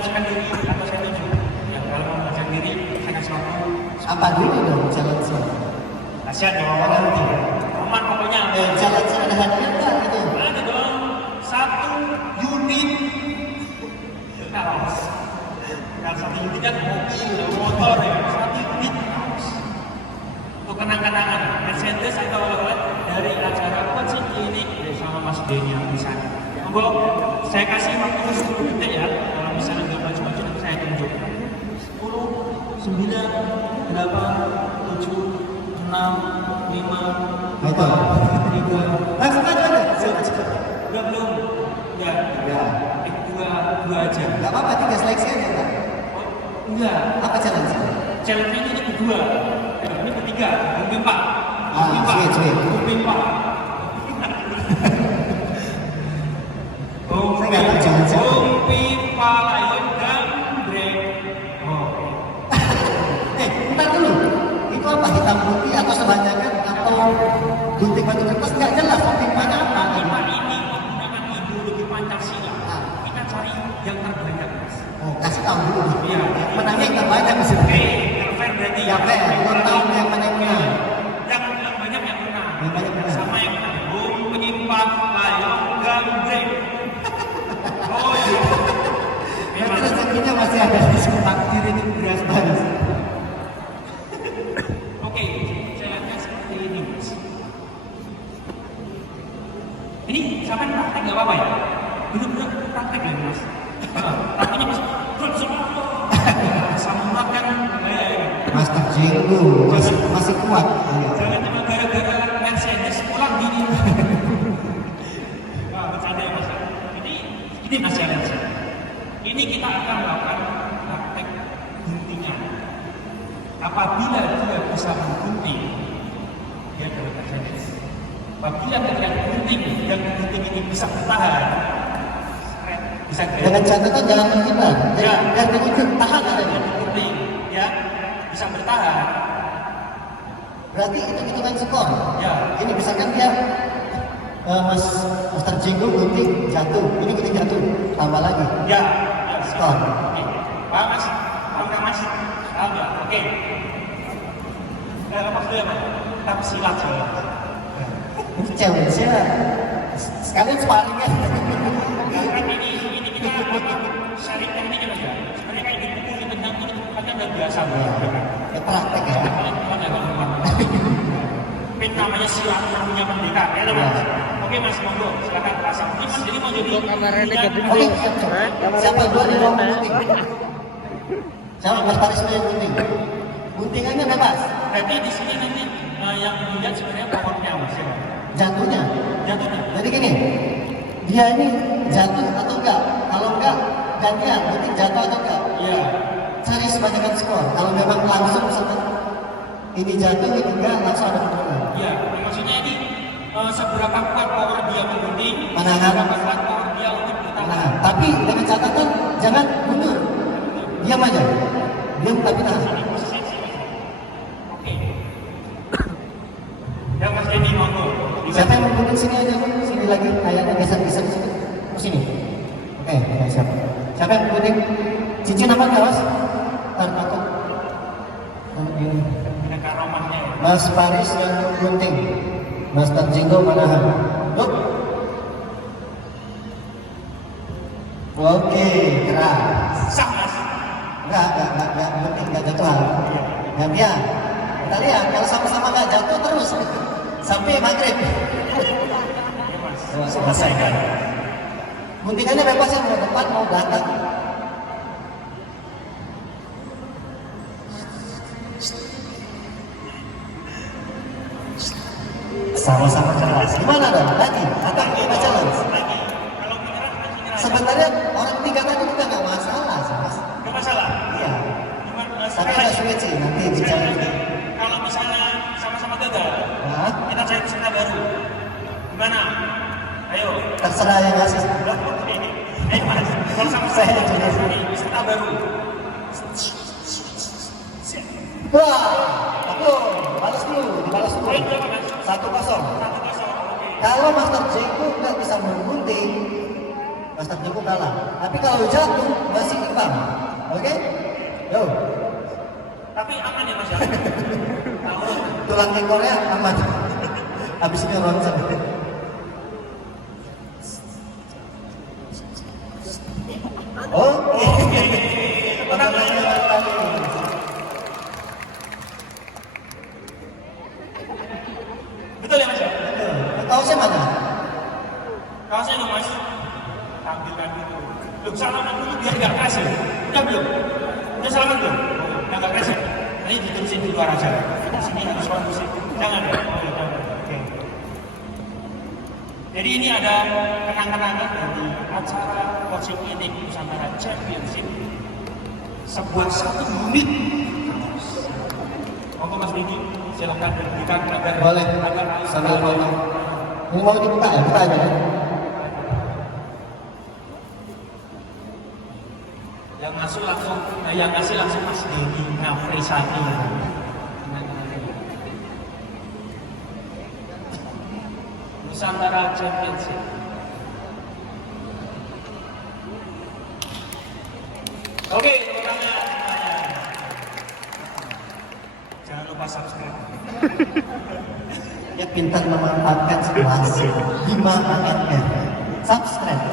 mengajukan diri atau saya tunjuk? Ya, kalau mau mengajukan diri, saya kasih waktu. Apa dulu dong challenge-nya? Kasihan dong orang itu. Aman pokoknya. Challenge ada hadiah nggak gitu? Ada dong. 1 unit kaos. Nah, 1 unit kan mobil, motor ya. 1 unit kaos. Untuk kenang-kenangan, Mercedes atau dari acara coaching klinik bersama Mas Denny yang di sana. Monggo, saya kasih waktu 10 detik ya. Kalau misalnya nggak maju-maju nanti saya tunjuk. 10, 9, 8, 7, 6, 5, 4, 3. Langsung aja. Udah belum? Enggak. Ya. Dua aja. Gak apa-apa, 3 seleksi aja Pak. Enggak. Apa challenge-nya? Challenge ini kedua. Ini ketiga. Mungkin Pak. Sweet. Mungkin Pak. Saya nggak tahu challenge-nya. Pipa layang gambreng. Oh. Bentar dulu. Itu apa? Hitam putih atau sebanyakan atau gunting batu kertas? Nggak jelas. Pimpanya apa? Pipa ini menggunakan ideologi Pancasila. Kita cari yang terbanyak, Mas. Oh, kasih tahu dulu. Iya. Menangnya yang terbanyak di sini. Yang fair berarti Ya fair. Lo tahu yang mana yang menang? Yang banyak yang menang. Yang banyak menang. Sama yang menang. Penyimpan layang gambreng. Oh iya. Berarti rezekinya masih ada di sekitar kiri ini beras bagus. Oke, saya lihatnya seperti ini, Mas. Ini sampai praktek nggak apa-apa ya? Bener-bener praktek ya, Mas. Takutnya Mas, samurat kan, Master Jenggu masih kuat. jangan cuma gara-gara Mercedes pulang gini. Wah, bercanda ya Mas. Ini Mas challenge. Ini kita akan melakukan praktek guntingan. Apabila dia bisa menggunting, dia dapat Mercedes. Apabila dia gunting dan gunting ini bisa bertahan, bisa Dengan catatan jangan terhindar. Ya. Dan ikut tahan adanya. gunting, ya bisa bertahan. Berarti itu hitungan skor. Ya. Ini misalkan dia Master Jenggu gunting jatuh, ini gunting jatuh, tambah lagi. Ya, Skor. Oke. Paham Mas? Paham nggak Mas? Paham nggak? Oke. Apa dulu ya Mas? Tapi silat soalnya. Ini challenge-nya sekalian sparring ya. Kan ini kita sharing teknik ya. Sebenarnya kayak di buku di tentang ini kan udah biasa. Ya praktek ya. Pin namanya silat punya merdeka ya Mas. Oke Mas, monggo silakan pasang. Ini Mas jadi mau jadi Kameranya negatif. Oke, siapa dua yang mau gunting? Siapa Mas Paris yang gunting? Guntingannya bebas. Berarti di sini nanti yang dilihat sebenarnya powernya Mas ya. Jatuhnya. Jatuhnya. Jadi gini, dia ini jatuh atau enggak? Kalau enggak, gantian, gunting jatuh atau enggak? Iya. Cari sebanyakan skor. Kalau memang langsung ini jatuh, ini enggak, langsung ada penurunan. Iya. Maksudnya ini seberapa kuat power dia menggunting, Menahan. seberapa kuat power dia untuk bertahan. Nah, tapi dengan catatan jangan mundur. Diam aja. Diam tapi tahan. Oke. Ya Mas Denny monggo. Siapa yang mau gunting sini aja? Sini lagi, kayaknya geser-geser di sini. Oh sini. Oke, siapa? Siapa yang mau gunting? Cincin apa enggak, Mas? Takut. Ini. Ada karomahnya. Mas Paris yang gunting. Master Jenggo manahan. Look. Oke, keras. Sah Mas. Enggak gunting, enggak jatuh. Gantian. Kita lihat, kalau sama-sama enggak jatuh terus. Sampai maghrib. Selesai kan? Guntingannya bebas yang mau depan mau belakang. Sama-sama keras. Gimana dong? Lagi? Atau kita challenge? Lagi. Kalau menyerah masih nyerah. Sebenarnya orang tiga tadi juga nggak masalah, Mas. Gak masalah. Iya. Gimana? Tapi ada switch sih, nanti bicara. Kalau misalnya sama-sama gagal, Nah, kita cari peserta baru. Gimana? Ayo. terserah yang ngasih. Oke. Mas, kalau sama Saya saya juga sih. peserta baru. Wah, aku balas dulu, dibalas dulu. Poin berapa Mas? 1-0. 1-0. Kalau Master Jenggo nggak bisa menggunting, Master Jenggo kalah. Tapi kalau jatuh masih imbang. ronsen. Oke? Yo. Tapi aman ya Mas ya? Tahu. Tulang ekornya aman. Habis ini ronsen. Oke. Betul ya Mas ya? Kaosnya mana? Kaosnya nih Mas. Tampilkan gitu. Loh, salaman dulu biar nggak kasih. Udah belum? Udah salaman belum? Udah nggak kasih. Nanti diterusin di luar aja. Sini harus kondusif. Jangan ya? Oh, ya, jangan. Oke. Jadi ini ada kenang-kenangan dari acara coaching ini Nusantara Championship. Sebuah satu unit. Monggo Mas Didi, silakan berikan agar Boleh. Sambil foto. Ini mau dibuka ya? Buka aja ya. Yang masuk langsung, yang kasih langsung Mas Didi Nafrisati. Nusantara Championship. Oke, tepuk tangan semuanya. Jangan lupa subscribe. Dia pintar memanfaatkan situasi. Dimanfaatkan. Subscribe.